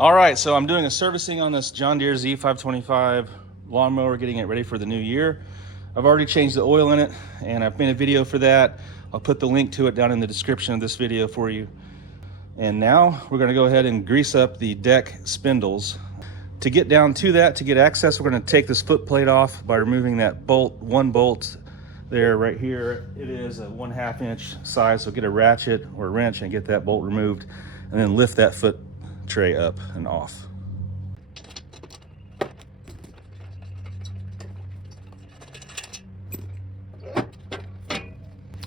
All right, so I'm doing a servicing on this John Deere Z525 lawnmower, getting it ready for the new year. I've already changed the oil in it, and I've made a video for that. I'll put the link to it down in the description of this video for you. And now we're gonna go ahead and grease up the deck spindles. To get down to that, to get access, we're gonna take this foot plate off by removing that bolt, one bolt there, right here. It is a 1/2 inch size, so get a ratchet or a wrench and get that bolt removed, and then lift that foot tray up and off.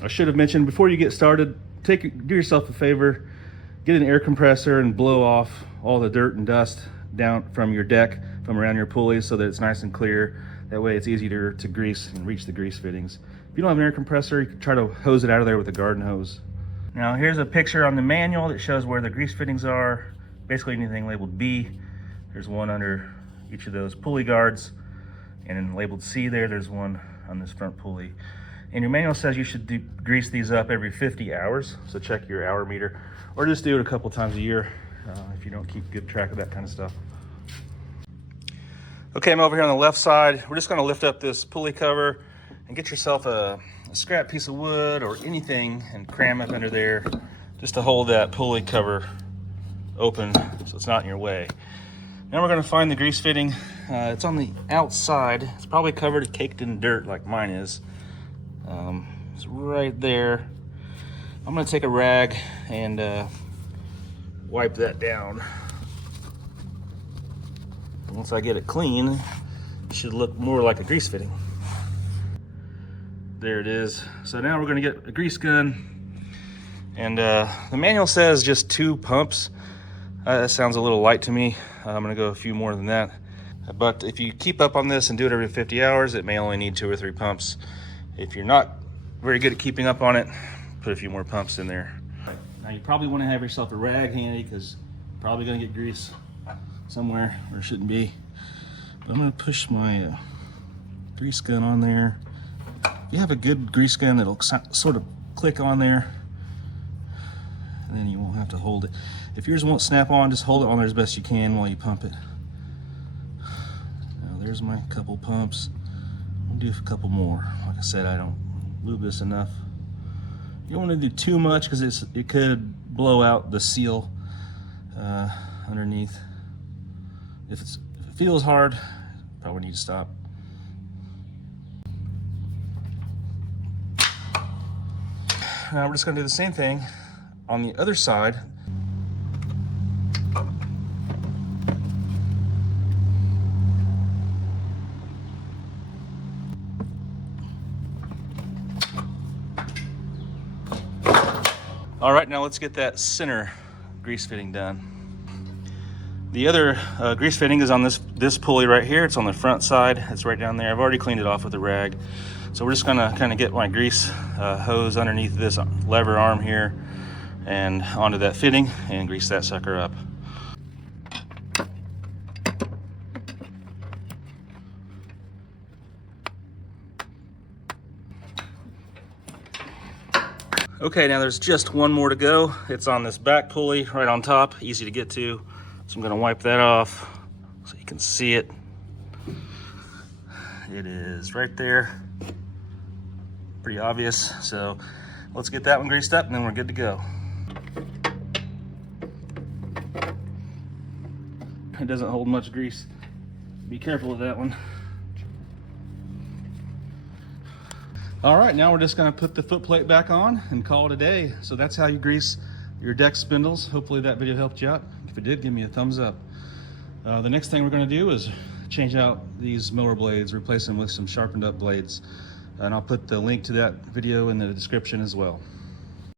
I should have mentioned before you get started, do yourself a favor, get an air compressor and blow off all the dirt and dust down from your deck, from around your pulleys, so that it's nice and clear. That way it's easier to grease and reach the grease fittings. If you don't have an air compressor, you can try to hose it out of there with a garden hose. Now here's a picture on the manual that shows where the grease fittings are. Basically anything labeled B, there's one under each of those pulley guards, and then labeled C there's one on this front pulley. And your manual says you should grease these up every 50 hours, so check your hour meter, or just do it a couple times a year if you don't keep good track of that kind of stuff. Okay, I'm over here on the left side. We're just gonna lift up this pulley cover and get yourself a scrap piece of wood or anything and cram it under there just to hold that pulley cover open so it's not in your way. Now we're going to find the grease fitting. It's on the outside. It's probably covered, caked in dirt like mine is. It's right there. I'm going to take a rag and wipe that down. Once I get it clean, it should look more like a grease fitting. There it is. So now we're going to get a grease gun, and the manual says just 2 pumps. That sounds a little light to me. I'm gonna go a few more than that. But if you keep up on this and do it every 50 hours, it may only need 2 or 3 pumps. If you're not very good at keeping up on it, put a few more pumps in there. Now you probably wanna have yourself a rag handy, because you're probably gonna get grease somewhere where it shouldn't be. But I'm gonna push my grease gun on there. If you have a good grease gun that'll sort of click on there, and then you won't have to hold it. If yours won't snap on, just hold it on there as best you can while you pump it. Now there's my couple pumps. I'll do a couple more. Like I said, I don't lube this enough. You don't want to do too much because it could blow out the seal underneath. If it feels hard, probably need to stop. Now we're just going to do the same thing on the other side. All right, now let's get that center grease fitting done. The other grease fitting is on this pulley right here. It's on the front side. It's right down there. I've already cleaned it off with a rag. So we're just gonna kind of get my grease hose underneath this lever arm here and onto that fitting and grease that sucker up. Okay, now there's just one more to go. It's on this back pulley right on top, easy to get to. So I'm gonna wipe that off so you can see it. It is right there. Pretty obvious. So let's get that one greased up and then we're good to go. It doesn't hold much grease. Be careful with that one. All right, now we're just gonna put the foot plate back on and call it a day. So that's how you grease your deck spindles. Hopefully that video helped you out. If it did, give me a thumbs up. The next thing we're gonna do is change out these mower blades, replace them with some sharpened up blades. And I'll put the link to that video in the description as well.